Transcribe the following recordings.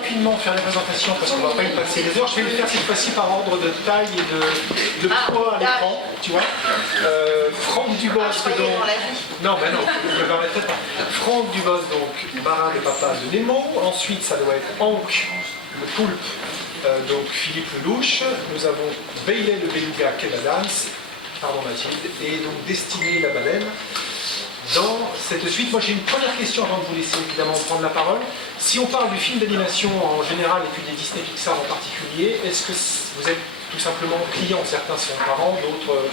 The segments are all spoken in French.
rapidement faire les présentations parce qu'on va pas y passer des heures. Je vais les faire cette fois-ci par ordre de taille et de poids à l'écran, tu vois. Franck Dubosc, donc... Non, mais non, je ne me permettrai pas. Franck Dubosc, donc, marin de papa de Nemo. Ensuite, ça doit être Hank, le poulpe, donc Philippe Lelouch. Nous avons Bailey le beluga, Kev Adams, pardon Mathilde, et donc Destinée la baleine. Dans cette suite, moi j'ai une première question avant de vous laisser évidemment prendre la parole. Si on parle du film d'animation en général et puis des Disney Pixar en particulier, est-ce que vous êtes tout simplement clients? Certains sont parents, d'autres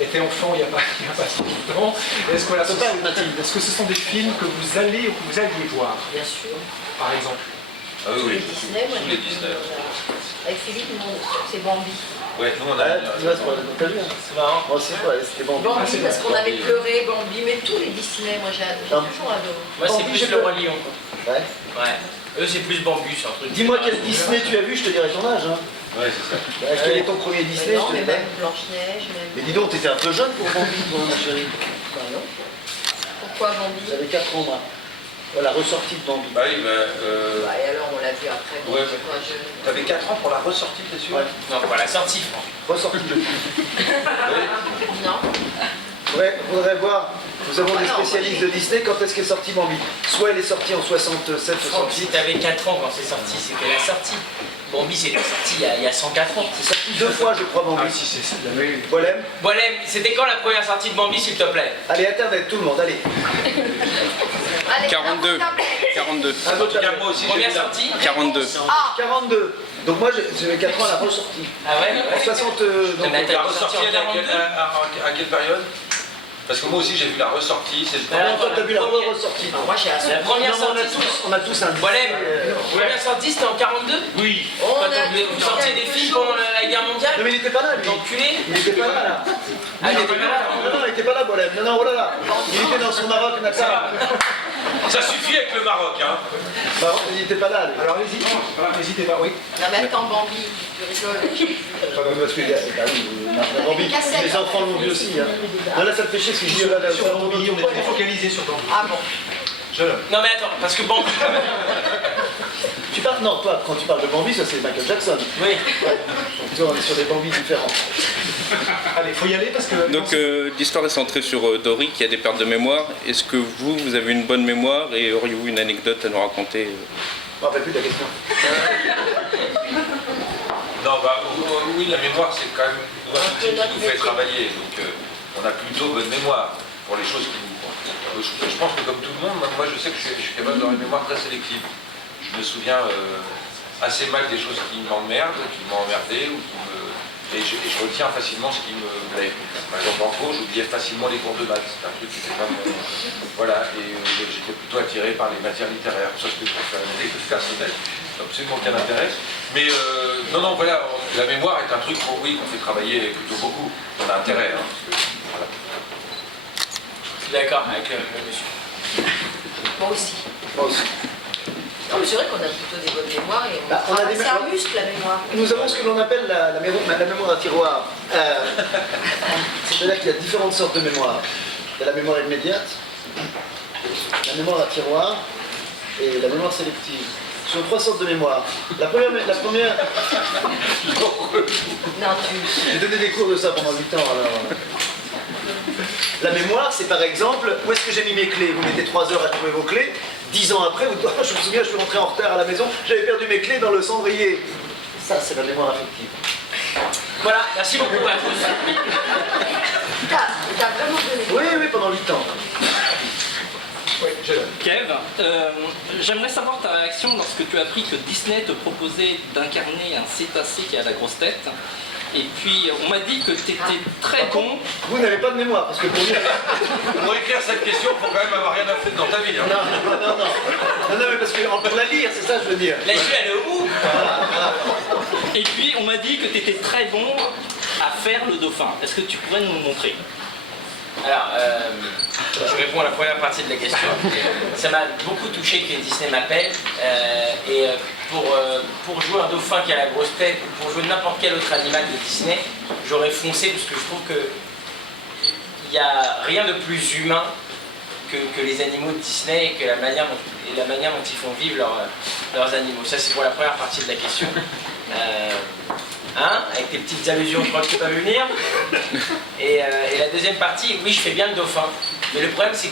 étaient enfants il n'y a pas si longtemps. Est-ce que, voilà, est-ce que ce sont des films que vous allez ou que vous alliez voir? Bien sûr. Par exemple. Ah oui, Les Disney, moi les Disney. Avec Philippe, c'est Bambi. Ouais, nous on a. C'est marrant. Moi aussi, c'était Bambi. Bambi, parce qu'on avait pleuré, Bambi, mais tous les Disney, moi j'ai toujours adoré. Moi c'est plus le Roi Lion. Ouais. Ouais. Eux c'est plus Bambi, c'est un truc. Dis-moi quel Disney tu as vu, je te dirai ton âge. Hein. Ouais, c'est ça. Quel est ton premier Disney? Non, je te mais dirai. même Blanche-Neige, même... Mais dis donc, t'étais un peu jeune pour Bambi, toi, ma chérie. Bah non. Pourquoi Bambi? J'avais 4 ans, moi. Voilà, ressortie de Bambi. Bah oui, Bah, et alors on l'a vu après, bon, Ouais, c'est pas jeune. T'avais 4 ans pour la ressortie, t'es sûr? Ouais. Non, pour la sortie, Franck. Ressortie de Non. Faudrait voir. Nous avons Ah des non, spécialistes de Disney. Quand est-ce qu'est sortie Bambi? Soit elle est sortie en 67, Franck, 68. si t'avais 4 ans quand c'est sorti, c'était la sortie. Bambi c'était sorti il y a 104 ans. C'est sorti 2 fois, je crois, Bambi. Ah si, c'est ça. Oui. Bolem. Bolem, c'était quand la première sortie de Bambi s'il te plaît? Allez, Internet, tout le monde, allez. Allez, 42. 42. Un En autre tout cas, tableau. moi aussi, j'ai Première vu la... sortie? 42. Ah, 42. Donc moi, j'avais 4 ans à la ressortie. Ah ouais? En 60... donc, Mais La t'as ressortie, sorti en elle est à 42? à quelle période? Parce que moi aussi, j'ai vu la ressortie. C'est le Alors, toi, t'as vu la première- ressortie. moi j'ai la La première Non, mais sortie. on a tous un Bolem, première sortie c'était en 42? Oui. On Quand a vous sortiez des films pendant la guerre Non mondiale? mais il était pas là, lui. Enculé? Il était pas là, là. Ah, il était pas là? Non, il était pas là, Bolem. Non, oh là là. Il était dans son Maroc natal. Ça suffit avec le Maroc, hein. Bah, il était pas là, lui. Alors allez-y, n'hésitez pas, oui. Non mais attends, Bambi, tu rigoles. Parce que, bah oui, Bambi, les enfants l'ont vu aussi. Hein. Non, là, ça me fait chier, parce que je dis, là, Sur Bambi, on est très focalisé sur Bambi. Ah bon. Je le. Non mais attends, parce que Bambi. Tu parles, non, toi, quand tu parles de Bambi, ça c'est Michael Jackson. Oui. Tu vois, on est sur des Bambis différents. Allez, faut y aller parce que... Donc l'histoire est centrée sur Dory qui a des pertes de mémoire. Est-ce que vous avez une bonne mémoire et auriez-vous une anecdote à nous raconter? Je me rappelle plus de la question. Non, bah oui, la mémoire, c'est quand même un outil qui nous fait travailler. Donc, on a plutôt bonne mémoire pour les choses qui nous... Je pense que comme tout le monde, moi, je sais que je suis capable d'avoir une mémoire très sélective. Je me souviens assez mal des choses qui m'emmerdent, qui m'ont emmerdé, ou qui me... Et je retiens facilement ce qui me plaît. Par exemple, en cours, j'oubliais facilement les cours de maths. C'est un truc qui était pas mon... Voilà, et j'étais plutôt attiré par les matières littéraires. Ça, c'était pour faire une anecdote personnelle. Absolument aucun intérêt. Mais non, voilà, la mémoire est un truc qu'on fait travailler plutôt beaucoup. On a intérêt. Hein, parce que, voilà. Je suis d'accord avec le monsieur. Moi aussi. Moi aussi. Non, mais c'est vrai qu'on a plutôt des bonnes mémoires et Bah, on a des c'est un mémoires. muscle la mémoire. Nous avons ce que l'on appelle la mémoire à tiroir. C'est-à-dire qu'il y a différentes sortes de mémoire. Il y a la mémoire immédiate, la mémoire à tiroir et la mémoire sélective. Ce sont 3 sortes de mémoire. La première... Non, J'ai donné des cours de ça pendant 8 ans, alors... La mémoire, c'est par exemple, où est-ce que j'ai mis mes clés? Vous mettez 3 heures à trouver vos clés. 10 ans après, vous dites, oh, je me souviens, je suis rentré en retard à la maison, j'avais perdu mes clés dans le cendrier. Ça, c'est la mémoire affective. Voilà, merci beaucoup à tous. T'as vraiment donné. Oui, pendant 8 ans. Oui, je le. Kev, j'aimerais savoir ta réaction lorsque tu as appris que Disney te proposait d'incarner un cétacé qui a la grosse tête. Et puis on m'a dit que tu étais très bon. Vous n'avez pas de mémoire, parce que pour lui... Pour écrire cette question, il faut quand même avoir rien à foutre dans ta vie. Hein. Non, mais parce qu'on peut la lire, c'est ça que je veux dire. La Jules, elle est où? Et puis on m'a dit que tu étais très bon à faire le dauphin. Est-ce que tu pourrais nous le montrer? Alors, je réponds à la première partie de la question. Ça m'a beaucoup touché que Disney m'appelle. Pour jouer un dauphin qui a la grosse tête, ou pour jouer n'importe quel autre animal de Disney, j'aurais foncé parce que je trouve que il n'y a rien de plus humain que que les animaux de Disney et que la manière dont ils font vivre leurs animaux. Ça, c'est pour la première partie de la question. Avec tes petites allusions, je crois que tu peux pas venir. Et la deuxième partie, oui, je fais bien le dauphin. Mais le problème, c'est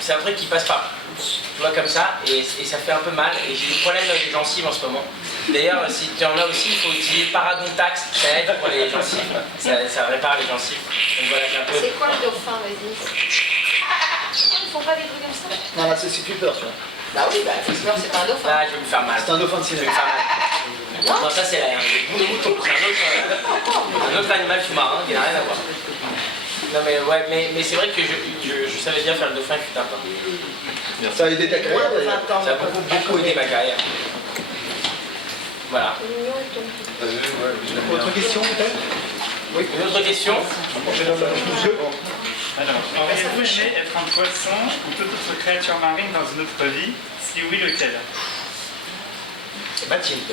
c'est un truc qui passe pas. Tu vois, comme ça, et ça fait un peu mal. Et j'ai des problèmes avec les gencives en ce moment. D'ailleurs, si tu en as aussi, il faut utiliser Paradontax, ça aide pour les gencives. Ça répare les gencives. Donc voilà, j'ai un peu... C'est quoi le dauphin, vas-y? Ils font pas des trucs comme ça? Non, là, c'est Flipper, tu vois. Bah oui, Flipper, c'est pas un dauphin. Là, je vais me faire mal. C'est un dauphin de Je vais cinéma. me faire mal. Non, ça c'est le bout de mouton, c'est un autre animal sous-marin qui n'a rien à voir. Non mais ouais, mais c'est vrai que je savais bien faire le dauphin fut un temps. Ça a aidé ta carrière, Ouais, d'ailleurs. 20 ans. Ça a beaucoup aidé ma carrière. Voilà. C'est mignon, et ton Autre question peut-être? Oui. Une autre question? Je donne le jeu. Alors, auriez-vous aimé être un poisson ou toute autre créature marine dans une autre vie? Si oui, lequel? Mathilde.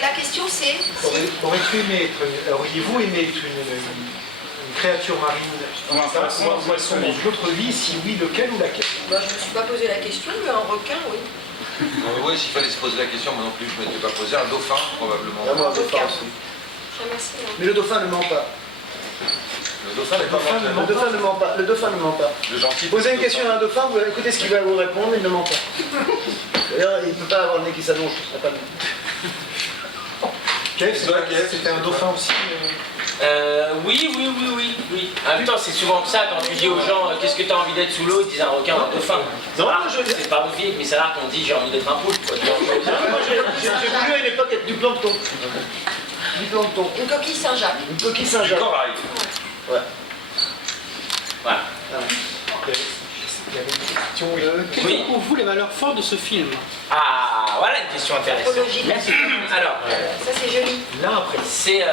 La question c'est... Auriez-vous aimé être une créature marine Ou un poisson ou un poisson dans une autre vie? Si oui, lequel ou laquelle? Bah, je me suis pas posé la question, mais un requin, oui. Oui, s'il fallait se poser la question, moi non plus, je ne m'étais pas posé. Un dauphin, probablement. Ah, moi, un dauphin Requin. aussi. Merci. Mais le dauphin ne ment pas. Le dauphin n'est pas menteur. Le dauphin ne ment pas. Le dauphin ne ment pas. Le gentil. Posez une question à un dauphin, vous écoutez ce qu'il va vous répondre, il ne ment pas. D'ailleurs, il ne peut pas avoir le nez qui s'allonge, ce serait pas bien. Kev, c'était un dauphin aussi Oui. En même temps, c'est souvent ça quand tu dis aux gens qu'est-ce que tu as envie d'être sous l'eau, ils disent un requin ou un dauphin. Non, C'est pas mauvais, mais c'est rare qu'on dit j'ai envie d'être un poulpe. Quoi. Moi, j'ai voulu à une époque être du plancton. Du plancton. Une coquille Saint-Jacques. Une coquille Du Saint-Jacques. corail. Ouais. Voilà. Il y avait une question, oui. Quelles Oui. sont pour vous les valeurs fortes de ce film? Ah, voilà une question intéressante. Apologie. Merci. Alors, Ça c'est joli. L'un après. c'est...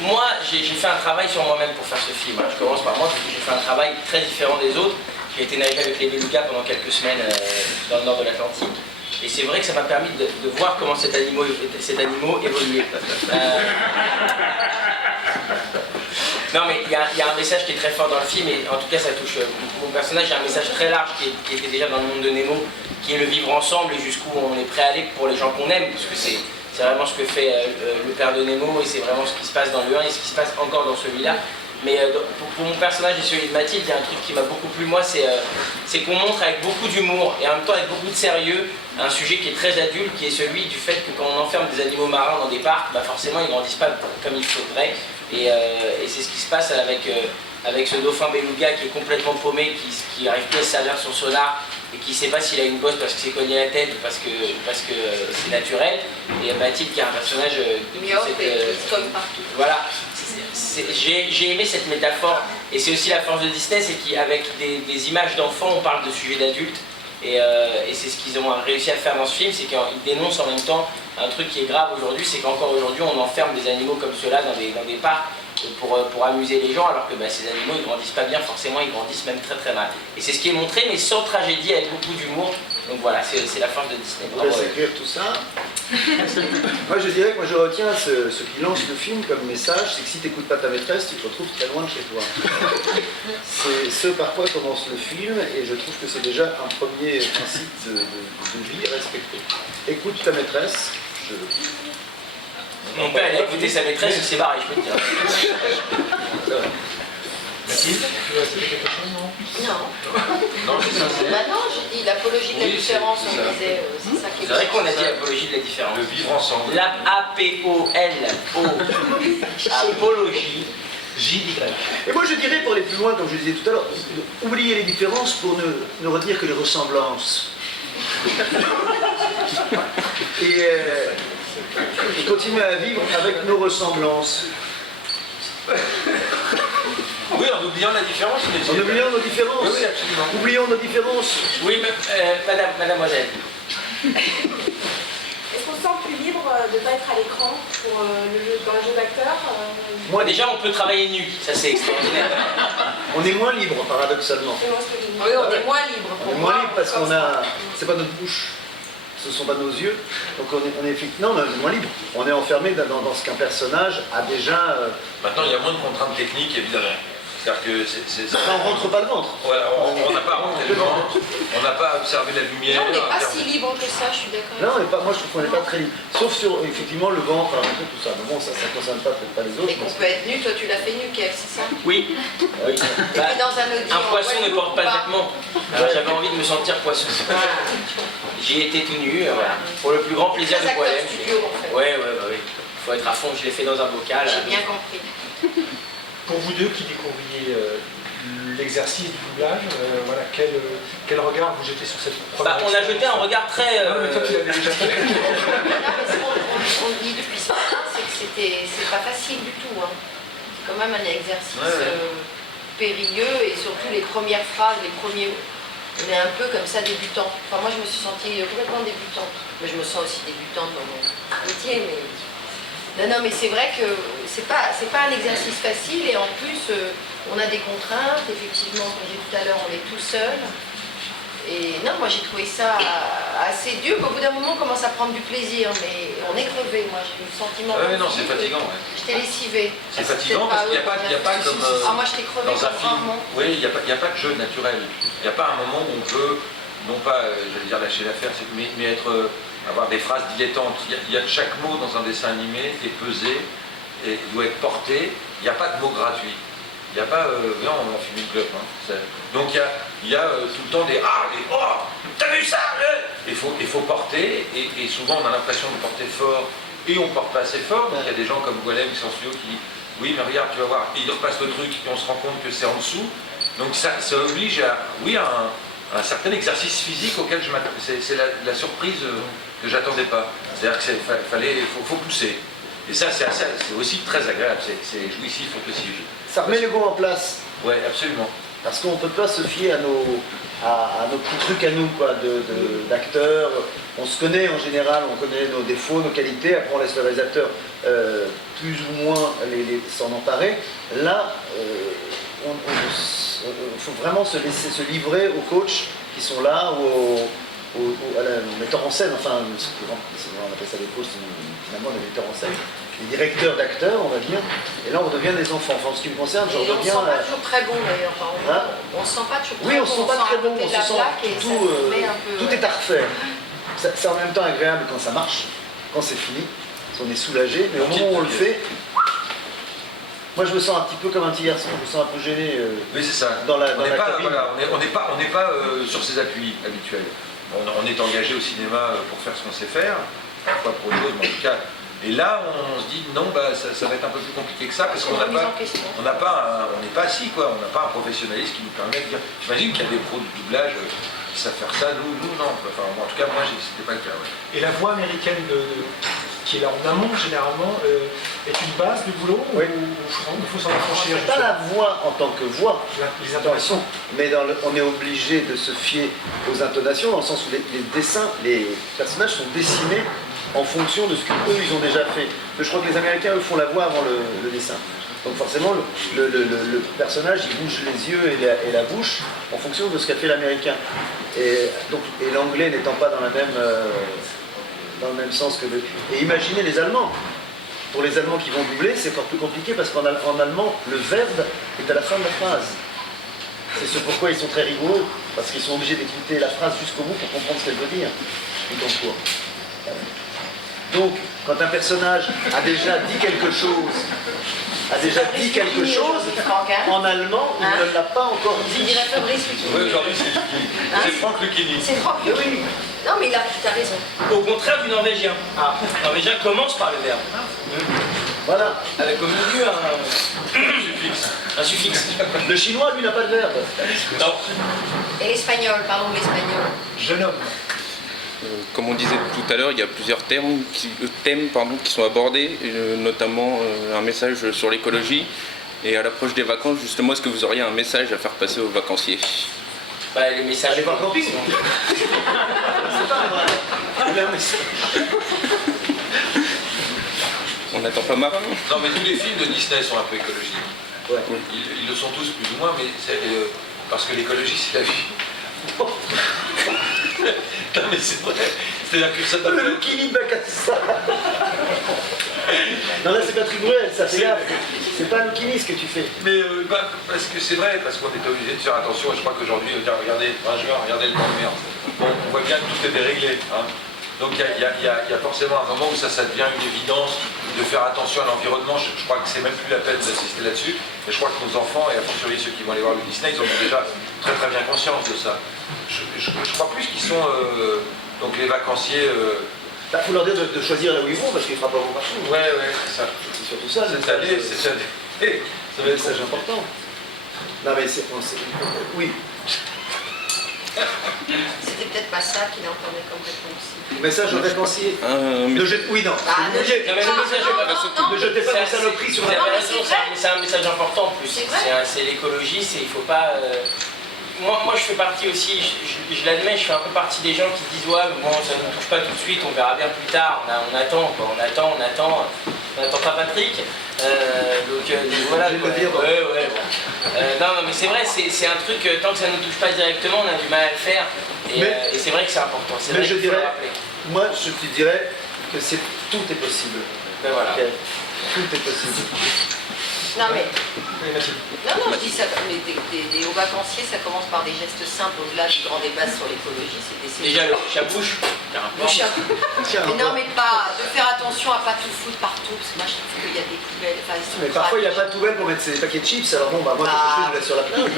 Moi, j'ai fait un travail sur moi-même pour faire ce film. Je commence par moi, parce que j'ai fait un travail très différent des autres. J'ai été nager avec les belugas pendant quelques semaines dans le nord de l'Atlantique. Et c'est vrai que ça m'a permis de voir comment cet animal évoluait. Non mais il y a un message qui est très fort dans le film, et en tout cas ça touche mon personnage. Il y a un message très large qui était déjà dans le monde de Nemo, qui est le vivre ensemble et jusqu'où on est prêt à aller pour les gens qu'on aime, parce que c'est vraiment ce que fait le père de Nemo, et c'est vraiment ce qui se passe dans le 1 et ce qui se passe encore dans celui-là. Mais pour mon personnage et celui de Mathilde, il y a un truc qui m'a beaucoup plu, moi, c'est qu'on montre avec beaucoup d'humour et en même temps avec beaucoup de sérieux un sujet qui est très adulte, qui est celui du fait que quand on enferme des animaux marins dans des parcs, bah forcément ils ne grandissent pas comme il faudrait. Et c'est ce qui se passe avec ce dauphin beluga qui est complètement paumé, qui n'arrive plus à se servir de son sonar et qui ne sait pas s'il a une bosse parce que c'est cogné la tête ou parce que c'est naturel. Et Mathilde qui est un personnage Myope et qui se colle partout. voilà. J'ai aimé cette métaphore, et c'est aussi la force de Disney, c'est qu'avec des images d'enfants, on parle de sujets d'adultes, et c'est ce qu'ils ont réussi à faire dans ce film, c'est qu'ils dénoncent en même temps un truc qui est grave aujourd'hui, c'est qu'encore aujourd'hui on enferme des animaux comme ceux-là dans des parcs pour amuser les gens, alors que ces animaux ils grandissent pas bien, forcément ils grandissent même très très mal. Et c'est ce qui est montré, mais sans tragédie, avec beaucoup d'humour. Donc voilà, c'est la force de Disney. On laisse écrire tout ça. Moi je dirais que je retiens ce qui lance le film comme message, c'est que si tu n'écoutes pas ta maîtresse, tu te retrouves très loin de chez toi. C'est ce par quoi commence le film, et je trouve que c'est déjà un premier principe de vie respecté. Écoute ta maîtresse. Mon père il a écouté sa maîtresse, il s'est barré, je peux te dire. C'est vrai. Mathilde, tu veux ajouter quelque chose, non? Non. Non, c'est ça. Bah non, j'ai dit l'apologie de la Oui, différence, c'est on ça. disait, c'est ça qui est C'est vrai qu'on a dit apologie de la différence. Le vivre ensemble. La A-P-O-L-O. Apologie. J-Y. Et moi je dirais pour aller plus loin, comme je disais tout à l'heure, oublier les différences pour ne retenir que les ressemblances. Et continuer à vivre avec nos ressemblances. Oui, en oubliant la différence, mais En oubliant nos différences. Oui, absolument. Oublions nos différences. Oui, mais, mademoiselle. Est-ce qu'on se sent plus libre de ne pas être à l'écran pour dans le jeu d'acteur Moi, Déjà, on peut travailler nu, ça c'est extraordinaire. on est moins libre, paradoxalement. C'est moi ce que je dis. Oui, on est moins libre. On Pour est moins moi, libre parce comme qu'on ça. a. C'est pas notre bouche, ce ne sont pas nos yeux. Donc on est effectivement, on est moins libre. On est enfermé dans ce qu'un personnage a déjà. maintenant il y a moins de contraintes techniques, évidemment. C'est-à-dire que on rentre pas le ventre. Voilà, on n'a pas rentré le ventre, on n'a pas observé la lumière. Non, on n'est pas si libre que ça, je suis d'accord. Non, moi je trouve qu'on n'est pas très libre. Sauf sur effectivement le ventre, la rentrée, tout ça. Mais bon, ça ne concerne peut-être pas les autres. Et qu'on peut être nu, toi tu l'as fait nu, Kev, c'est ça? Oui. Et puis dans un Audi. Un poisson ne porte pas de vêtements. Alors j'avais envie de me sentir poisson. J'ai été tout nu, voilà. Pour le plus grand plaisir de Boilem. Ouais, bah oui. Il faut être à fond, je l'ai fait dans un bocal. J'ai bien compris. Pour vous deux qui découvriez l'exercice du doublage, voilà, quel regard vous jetez sur cette première On a jeté un regard très... Non, mais toi tu l'avais déjà fait. On dit depuis ce matin, c'est que c'est pas facile du tout. Hein. C'est quand même un exercice périlleux et surtout les premières phrases, les premiers... On est un peu comme ça débutant. Enfin moi je me suis sentie complètement débutante. Mais je me sens aussi débutante dans mon métier, mais... Non, mais c'est vrai que c'est pas un exercice facile et en plus on a des contraintes, effectivement, comme j'ai dit tout à l'heure, on est tout seul. Et non, moi j'ai trouvé ça assez dur, qu'au bout d'un moment on commence à prendre du plaisir, mais on est crevé, moi j'ai eu le sentiment. Oui, non, c'est fatigant. Ouais. J'étais lessivée. C'est fatigant parce qu'il n'y a pas comme moi j'étais crevée dans un film. rarement. Oui, il n'y a pas de jeu naturel. Il n'y a pas un moment où on peut, non pas, j'allais dire lâcher l'affaire, mais avoir des phrases dilettantes. Il y a chaque mot dans un dessin animé est pesé et doit être porté. Il n'y a pas de mots gratuits. Il n'y a pas, non, on a filmé une clope. Hein. Donc il y a tout le temps des oh, t'as vu ça? Il faut porter, et souvent on a l'impression de porter fort, et on ne porte pas assez fort. Donc il y a des gens comme Boilem qui sont en studio qui disent, oui mais regarde, tu vas voir, et il repasse le truc, et on se rend compte que c'est en dessous. Donc ça oblige à un certain exercice physique auquel je m'attends. C'est la surprise que j'attendais pas. C'est-à-dire qu'il faut pousser. Et ça, c'est aussi très agréable, c'est jouissif au possible. Ça remet l'ego en place. Oui, absolument. Parce qu'on ne peut pas se fier à nos petits trucs à nous, quoi, d'acteurs. On se connaît en général, on connaît nos défauts, nos qualités, après on laisse le réalisateur plus ou moins s'en emparer. Là, il faut vraiment se livrer aux coachs qui sont là, ou à la metteur en scène, enfin, on appelle ça des coachs, finalement des metteurs en scène, les directeurs d'acteurs, on va dire, et là on redevient des enfants. Enfin, en ce qui me concerne, je redeviens... On ne se sent pas toujours très bon d'ailleurs. On ne se sent pas toujours très bon. Oui, on ne se sent pas très bon, on se sent tout est à refaire. C'est en même temps agréable quand ça marche, quand c'est fini, on est soulagé, mais au moment où on le fait, moi je me sens un petit peu comme un petit garçon, je me sens un peu gêné oui, c'est ça. Dans la cabine. Voilà, on n'est pas sur ses appuis habituels. On est engagé au cinéma pour faire ce qu'on sait faire, parfois pour autre chose, mais en tout cas. Et là, on se dit non, ça va être un peu plus compliqué que ça, parce qu'on n'est pas assis, quoi. On n'a pas un professionnaliste qui nous permet de dire. J'imagine qu'il y a des pros du doublage qui savent faire ça, nous non. Enfin, en tout cas, moi, c'était pas le cas. Ouais. Et la voix américaine qui est là en amont, généralement, est une base du boulot, oui. Ou il faut s'en affranchir? Pas la voix en tant que voix, les intonations. Mais on est obligé de se fier aux intonations, dans le sens où les personnages sont dessinés en fonction de ce qu'eux ils ont déjà fait. Je crois que les Américains, eux, font la voix avant le dessin. Donc forcément, le personnage, il bouge les yeux et la bouche en fonction de ce qu'a fait l'Américain. Et l'anglais n'étant pas dans le même sens que Et imaginez les Allemands. Pour les Allemands qui vont doubler, c'est encore plus compliqué parce qu'en allemand, le verbe est à la fin de la phrase. C'est ce pourquoi ils sont très rigoureux, parce qu'ils sont obligés d'écouter la phrase jusqu'au bout pour comprendre ce qu'elle veut dire. Donc, quand un personnage a déjà dit quelque chose, en allemand, il ne l'a pas encore dit. Je dirais Fabrice Lucchini. Oui, aujourd'hui c'est Franck Lucchini. C'est Franck Lucchini. Non, mais t'as raison. Au contraire du norvégien. Le norvégien commence par le verbe. Voilà. Avec au milieu un suffixe. Le chinois, lui, n'a pas de verbe. Non. Et l'espagnol, pardon, l'espagnol. Jeune homme. Comme on disait tout à l'heure, il y a plusieurs thèmes qui sont abordés, notamment un message sur l'écologie. Et à l'approche des vacances, justement, est-ce que vous auriez un message à faire passer aux vacanciers? Les messages... Allez voir le camping. C'est pas vrai. On n'attend pas Marin. Non, mais tous les films de Disney sont un peu écologiques. Ouais. Ils le sont tous plus ou moins, mais c'est parce que l'écologie, c'est la vie. Non mais c'est vrai, c'est-à-dire que ça doit Le Lucchini de Bacassa. Non là c'est Patrick Bruel, ça fait gaffe. C'est pas Lucchini ce que tu fais. Mais parce que c'est vrai, parce qu'on est obligé de faire attention, et je crois qu'aujourd'hui, regardez, regardez le temps de merde. On voit bien que tout est déréglé. Hein. Donc il y a forcément un moment où ça devient une évidence de faire attention à l'environnement. Je crois que c'est même plus la peine d'assister là-dessus. Et je crois que nos enfants, et a fortiori ceux qui vont aller voir le Disney, ils ont déjà très très bien conscience de ça. Je crois plus qu'ils sont donc les vacanciers. Il faut leur dire de choisir là où ils vont parce qu'il ne fera pas bon partout. Ouais, c'est ça. C'est surtout ça. Cette année, ça va être message important. Non mais c'est... Oui. C'était peut-être pas ça qu'il entendait comme réponse. Message aux vacanciers. Oui, non. Ah, Ne jetez pas vos saloperies sur la c'est un message important en plus. C'est l'écologie, il faut pas... Moi, je fais partie aussi, je l'admets, je fais un peu partie des gens qui disent ouais, mais bon, ça ne nous touche pas tout de suite, on verra bien plus tard, on attend, quoi, on attend pas Patrick. Donc voilà. Quoi. Ouais. Non, mais c'est vrai, c'est un truc, tant que ça ne nous touche pas directement, on a du mal à le faire. Et c'est vrai que c'est important. Mais je dirais, moi, je te dirais que tout est possible. Ben voilà. Okay. Tout est possible. Non mais, non, je dis ça, mais des hauts vacanciers, ça commence par des gestes simples, au-delà du grand débat sur l'écologie, c'est d'essayer... Déjà le chabouche, mais non, mais pas, de faire attention à pas tout foutre partout, parce que moi je trouve qu'il y a des poubelles, enfin ils sont... Mais parfois il n'y a pas de poubelle pour mettre ses paquets de chips, alors bon, bah moi je laisse sur la plage,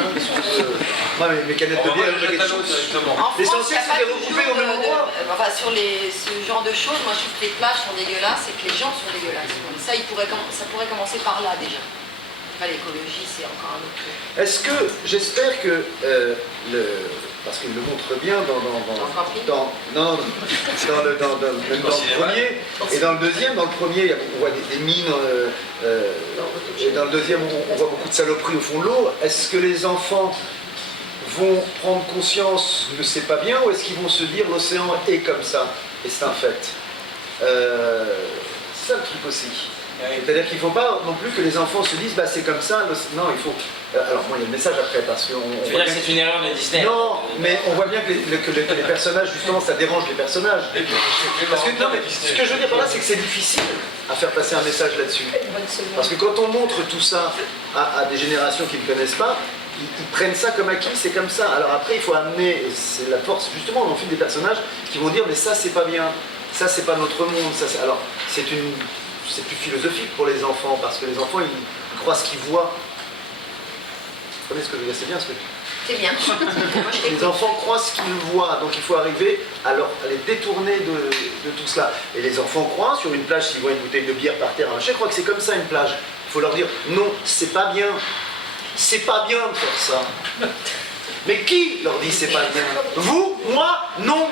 moi mes canettes de bière, les paquets de chips... L'essentiel c'est de les regrouper au même endroit. Enfin sur ce genre de choses, moi je trouve que les plages sont dégueulasses et que les gens sont dégueulasses. Ça pourrait commencer par là déjà. Enfin, l'écologie, c'est encore un autre truc. Est-ce que, j'espère que, parce qu'il le montre bien dans le premier, et dans le deuxième, dans le premier, on voit des mines, et dans le deuxième, on voit beaucoup de saloperies au fond de l'eau. Est-ce que les enfants vont prendre conscience de c'est pas bien, ou est-ce qu'ils vont se dire l'océan est comme ça, et c'est un fait c'est ça le truc aussi. C'est-à-dire qu'il ne faut pas non plus que les enfants se disent bah c'est comme ça, non il faut... Alors moi il y a le message après parce qu'on... Tu veux dire que c'est une erreur de Disney? Non, mais on voit bien que les personnages, justement ça dérange les personnages. Parce que, non, mais ce que je veux dire par là c'est que c'est difficile à faire passer un message là-dessus. Parce que quand on montre tout ça à des générations qui ne connaissent pas, ils prennent ça comme acquis, c'est comme ça. Alors après il faut amener, et c'est la force justement, on enfile des personnages qui vont dire mais ça c'est pas bien, ça c'est pas notre monde, ça, alors c'est plus philosophique pour les enfants, parce que les enfants, ils croient ce qu'ils voient. Vous comprenez ce que je veux dire? C'est bien ce que c'est bien. Les enfants croient ce qu'ils voient, donc il faut arriver à les détourner de tout cela. Et les enfants croient, sur une plage, s'ils voient une bouteille de bière par terre, je crois que c'est comme ça une plage. Il faut leur dire, non, c'est pas bien. C'est pas bien de faire ça. Mais qui leur dit c'est pas bien? Vous? Moi? Non.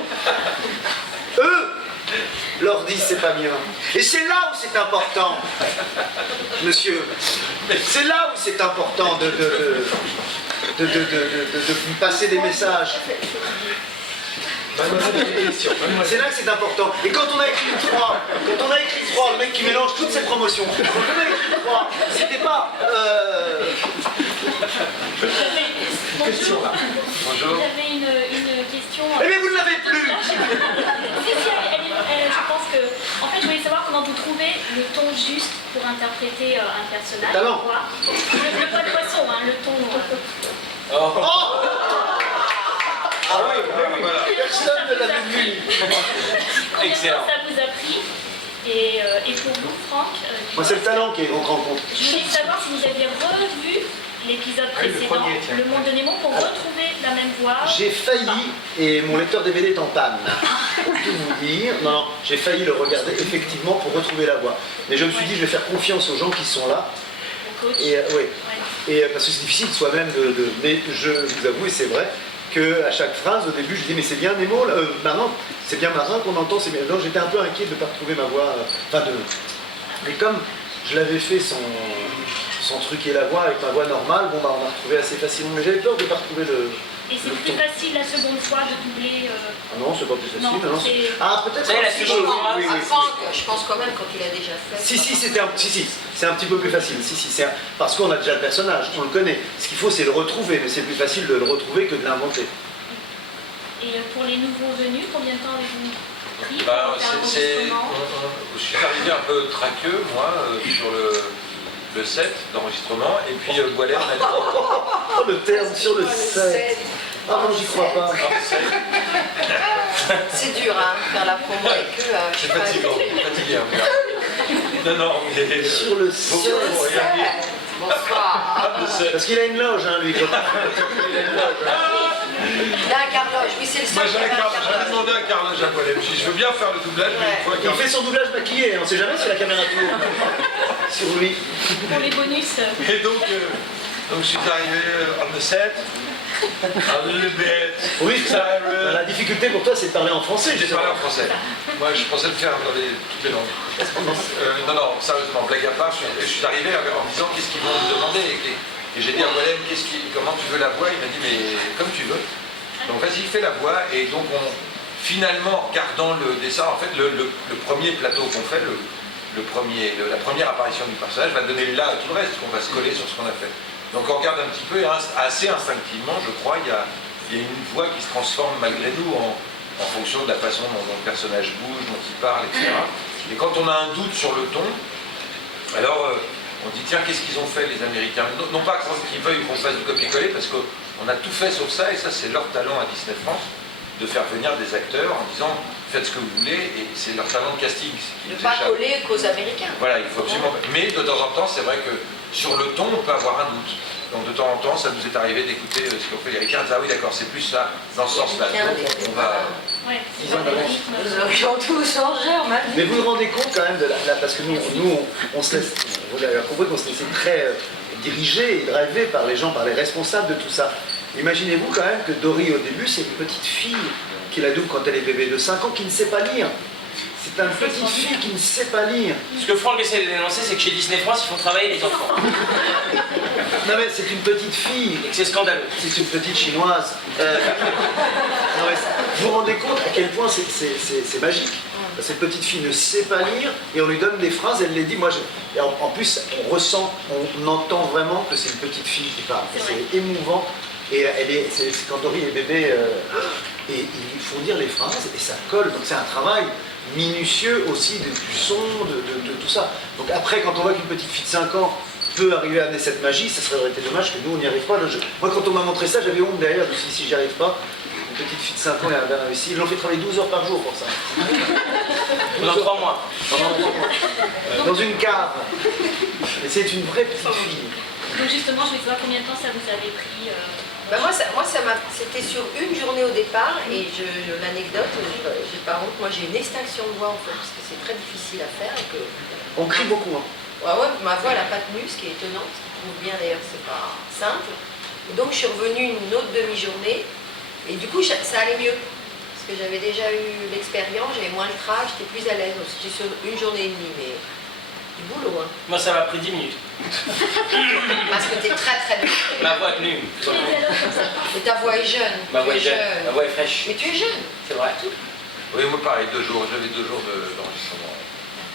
Eux leur disent c'est pas bien. Et c'est là où c'est important, monsieur. C'est là où c'est important de passer des messages. C'est là que c'est important. Et quand on a écrit 3, le mec qui mélange toutes ses promotions, quand on a écrit 3, c'était pas... Question là. Bonjour. J'avais une question... Eh bien vous ne l'avez plus. Je pense que... En fait, je voulais savoir comment vous trouvez le ton juste pour interpréter un personnage. Talent. Le poids de poisson, hein, le ton... Ah oui, voilà. Personne ne l'avait vu. Combien de temps ça vous a pris? Et pour vous, Franck... Moi, c'est le talent qui rentre en compte. Je voulais savoir si vous aviez revu l'épisode précédent, Le Monde de Nemo, pour retrouver la même voix. J'ai failli, et mon lecteur DVD est en panne, pour tout vous dire. Non, j'ai failli le regarder effectivement pour retrouver la voix. Mais je me suis dit, je vais faire confiance aux gens qui sont là. Et, oui. Et parce que c'est difficile soi-même Mais je vous avoue, et c'est vrai, qu'à chaque phrase, au début, je dis mais c'est bien Nemo, marin, c'est bien marin qu'on entend, c'est bien. Donc j'étais un peu inquiet de ne pas retrouver ma voix, mais comme je l'avais fait sans truquer la voix avec ma voix normale, bon bah on a retrouvé assez facilement, mais j'avais peur de ne pas retrouver le... Et c'est plus facile la seconde fois de doubler... Ah non, c'est pas plus facile. Non, ah peut-être la seconde fois. Franck, je pense quand même quand il a déjà fait... Si, c'est un petit peu plus facile. Parce qu'on a déjà le personnage, on le connaît. Ce qu'il faut, c'est le retrouver, mais c'est plus facile de le retrouver que de l'inventer. Et pour les nouveaux venus, combien de temps avez-vous pris pour Bah, faire l'enregistrement? je suis arrivé un peu traqueux, moi, sur le set d'enregistrement, et puis Boilet m'a dit... Oh, le terme sur le set. Ah non, j'y crois pas. C'est dur, hein, faire la promo avec eux. C'est fatigant, fatigué un peu. Non, mais... Sur le Faut set. regarder. Bonsoir. Parce qu'il a une loge, hein, lui. Il a une loge, hein. Il a un carloge, oui, c'est le Moi seul qui j'avais avait un carloge. demandé un carrelage à Boilet. Je veux bien faire le doublage, mais une fois Il fait son doublage maquillé, on sait jamais si la caméra tourne sur lui. Pour les bonus. Et donc je suis arrivé on the set, a little bit. Oui, ça, tired. la difficulté pour toi, c'est de parler en français. J'ai parlé en français. Moi, je pensais le faire dans toutes les langues. Non, sérieusement, blague à part, je suis arrivé en me disant qu'est-ce qu'ils vont me demander. Et j'ai dit à Boilet, comment tu veux la voix? Il m'a dit, mais comme tu veux. Donc vas-y, fais la voix. Et donc, finalement, en regardant le dessin, en fait, le premier plateau qu'on fait, la première apparition du personnage va donner là à tout le reste, qu'on va se coller sur ce qu'on a fait. Donc on regarde un petit peu, et assez instinctivement, je crois, il y a une voix qui se transforme malgré nous en fonction de la façon dont le personnage bouge, dont il parle, etc. Et quand on a un doute sur le ton, alors on dit tiens, qu'est-ce qu'ils ont fait les Américains? Non pas qu'ils veuillent qu'on fasse du copier-coller, parce qu'on a tout fait sauf ça, et ça c'est leur talent à Disney France, de faire venir des acteurs en disant faites ce que vous voulez, et c'est leur talent de casting qui Ne nous pas échappe. coller qu'aux Américains. Voilà, il faut absolument. Mais de temps en temps, c'est vrai que sur le ton, on peut avoir un doute. Donc de temps en temps, ça nous est arrivé d'écouter ce qu'ont fait les Américains. Ah oui, d'accord, c'est plus ça, dans ce sens-là. Donc on va. Ouais, Ils ont c'est pas le le rythme. rythme. Nous aurions tout changé en ma vie. Mais vous vous rendez compte quand même de parce que nous on se laisse, vous avez compris qu'on se laissait très dirigé et drivé par les gens, par les responsables de tout ça. Imaginez-vous quand même que Dory au début, c'est une petite fille qui la double quand elle est bébé de 5 ans qui ne sait pas lire. C'est une petite fille qui ne sait pas lire. Ce que Franck essaie de dénoncer, c'est que chez Disney France, ils font travailler les enfants. Non mais c'est une petite fille. Et que c'est scandaleux. C'est une petite chinoise. Non, mais vous vous rendez compte à quel point c'est magique. Cette petite fille ne sait pas lire et on lui donne des phrases, elle les dit. Moi, et en plus, on ressent, on entend vraiment que c'est une petite fille qui parle. C'est émouvant. Et c'est quand Dory est bébé, et ils font dire les phrases et ça colle. Donc c'est un travail minutieux aussi du son, de tout ça. Donc après, quand on voit qu'une petite fille de 5 ans peut arriver à amener cette magie, ça serait été dommage que nous on n'y arrive pas. Moi quand on m'a montré ça, j'avais honte derrière, je me suis dit si j'y arrive pas, une petite fille de 5 ans elle a bien réussi. Ils l'ont fait travailler 12 heures par jour pour ça. Pendant 3 mois. Pendant 3 mois. Dans une cave. Et c'est une vraie petite fille. Donc justement, je vais savoir combien de temps ça vous avait pris. Ben c'était sur une journée au départ, et l'anecdote, j'ai pas honte, moi j'ai une extinction de voix en fait, parce que c'est très difficile à faire. Et que, on crie beaucoup. Hein. Ouais, ma voix elle n'a pas tenu, ce qui est étonnant, ce qui prouve bien d'ailleurs que c'est pas simple. Et donc je suis revenue une autre demi-journée, et du coup ça allait mieux. Parce que j'avais déjà eu l'expérience, j'avais moins le trac, j'étais plus à l'aise. Donc c'était sur une journée et demie, mais du boulot. Hein. Moi, ça m'a pris 10 minutes. Parce que t'es très bien. Ma voix est tenue. Et ta voix est jeune. Ma voix est jeune. Ma voix est fraîche. Mais tu es jeune. C'est vrai. Oui, moi pareil, 2 jours. J'avais 2 jours d'enregistrement.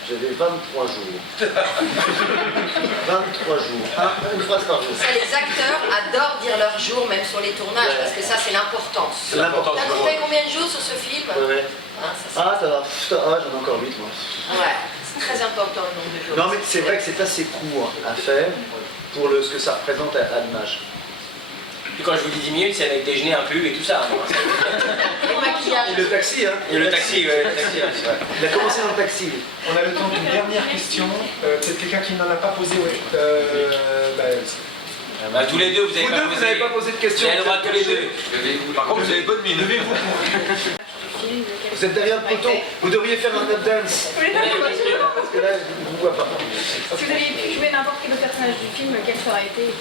J'avais 23 jours. 23 jours. Une phrase par jour. Ça, les acteurs adorent dire leurs jours, même sur les tournages, parce que ça, c'est l'importance. C'est l'importance. T'as compté combien de jours sur ce film? Ouais. Ça va. J'en ai encore 8 moi. Ouais, c'est très important le nombre de jours. Non mais c'est vrai que c'est assez court à faire pour ce que ça représente à l'image. Puis quand je vous dis 10 minutes, c'est avec déjeuner inclus et tout ça. Hein. Et maquillage. Et le taxi, hein. Et le taxi, ouais. Le taxi, ouais. Il a commencé dans le taxi. On a le temps d'une dernière question. Peut-être quelqu'un qui n'en a pas posé, ouais. Tous les deux, vous Vous n'avez pas posé de questions. Vous avez le droit tous les deux. Par contre, vous avez bonne mine. Levez-vous. Vous êtes derrière le poteau. Vous devriez faire un tap dance. Parce que là, je ne vous vois pas. Si vous aviez pu jouer n'importe quel autre personnage du film, quel ça aurait été?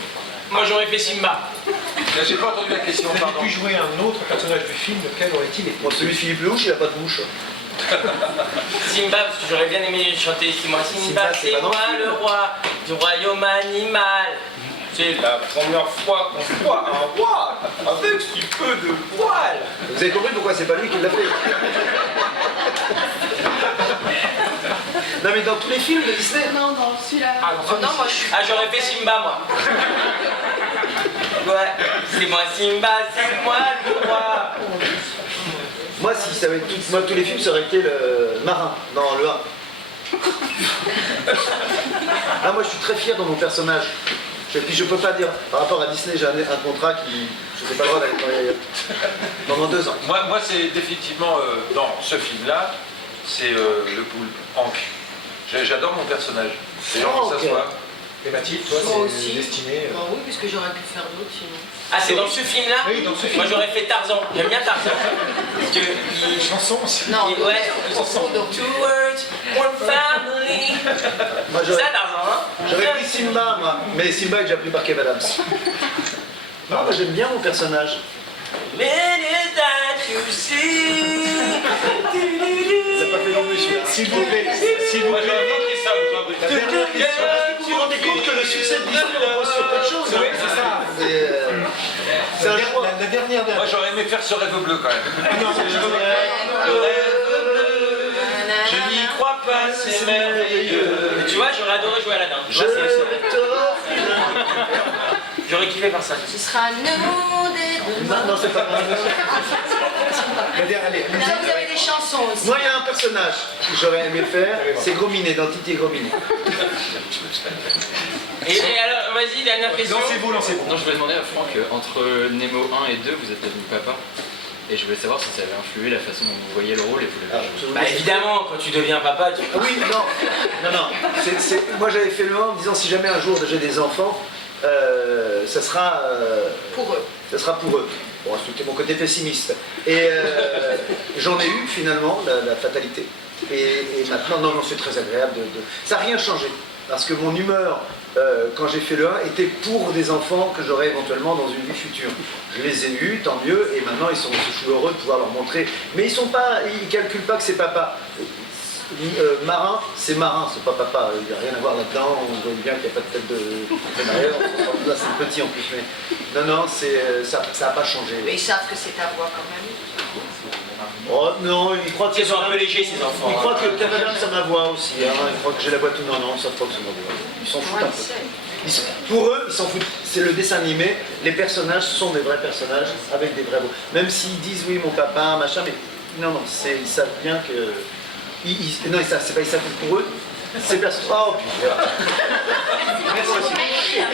Moi, j'aurais fait Simba. Là, j'ai pas entendu la question, Vous pardon. avez pu jouer un autre personnage du film, lequel aurait-il été? Bon, celui de Philippe Lelouch, il n'a pas de bouche. Simba, parce que j'aurais bien aimé chanter Simba, Simba, c'est c'est pas dans moi le film. le roi du royaume animal. C'est la première fois qu'on voit un roi avec si peu de poils. Vous avez compris pourquoi c'est pas lui qui l'a fait. Non mais dans tous les films de Disney. Non, dans celui-là. Non, moi je suis. Ah, j'aurais fait Simba, moi. Ouais, c'est moi Simba, c'est moi le roi. Moi, si ça avait moi, tous les films, ça aurait été le marin, dans le 1. Ah, moi, je suis très fier dans mon personnage. Puis je peux pas dire, par rapport à Disney, j'ai un contrat qui... Je n'ai pas le droit d'aller travailler ailleurs. Pendant 2 ans. Moi c'est définitivement, dans ce film-là, c'est le poulpe, Hank. J'adore mon personnage. Les gens ça se voit. Et Mathilde, toi, Moi c'est aussi. destiné... Bah oui, puisque j'aurais pu faire d'autres sinon. Ah, c'est dans ce film-là? Oui, dans ce film. Moi j'aurais fait Tarzan. J'aime bien Tarzan. Parce que il... Chanson aussi. Non, ouais, trop d'hommes. Two words, one family. Moi, C'est ça Tarzan, hein? j'aurais pris Simba, moi. Mais Simba est déjà pris par Kev Adams. Non, moi, j'aime bien mon personnage. Minute that you see. Ça n'a pas fait long, celui-là. S'il vous plaît, s'il vous Moi plaît. j'aurais manqué ça aujourd'hui. La dernière question. Est-ce que vous vous rendez compte que le succès de Disney repose sur peu de choses? Oui, c'est ça. C'est un choix. La dernière. Moi j'aurais aimé faire ce rêve bleu quand même. Non, Je n'y crois pas, c'est merveilleux. Tu vois, j'aurais adoré jouer Aladdin. J'aurais kiffé faire ça. Ce sera nous des... Non, c'est pas mal. allez, Maintenant, vous avez des chansons aussi. Moi, il y a un personnage que j'aurais aimé faire, c'est Grominet, dans Titi et Grominet. Et alors, vas-y, dernière question. Lancez-vous. Non, je voulais demander à Franck, entre Nemo 1 et 2, vous êtes devenu papa. Et je voulais savoir si ça avait influé la façon dont vous voyez le rôle et vous l'avez joué. Bah évidemment, quand tu deviens papa, tu... Oui, non. Moi, j'avais fait le 1 en me disant, si jamais un jour j'ai des enfants, ça sera... Pour eux. Ça sera pour eux. Bon, c'était mon côté pessimiste. Et j'en ai eu finalement la fatalité. Et maintenant, non, c'est très agréable Ça n'a rien changé. Parce que mon humeur, quand j'ai fait le 1, était pour des enfants que j'aurais éventuellement dans une vie future. Je les ai eus, tant mieux, et maintenant ils sont heureux de pouvoir leur montrer. Mais ils calculent pas que c'est papa. Marin, c'est marin, c'est pas papa, il n'y a rien à voir là-dedans, on voit bien qu'il n'y a pas de tête de derrière, là c'est petit en plus, mais non, ça n'a pas changé. Mais ils savent que c'est ta voix quand même. Oh non, ils croient que Ils sont un peu légers ces enfants. Ils croient que Kev Adams c'est ma voix aussi, hein. Ils croient que j'ai la voix tout, non, ils savent pas que c'est ma voix. Ils s'en foutent un peu. Pour eux, ils s'en foutent, c'est le dessin animé, les personnages sont des vrais personnages avec des vraies voix. Même s'ils disent oui mon papa, machin, mais non, ils savent bien que... Non, c'est pas ils savent pour eux, c'est personne. Oh putain. Merci.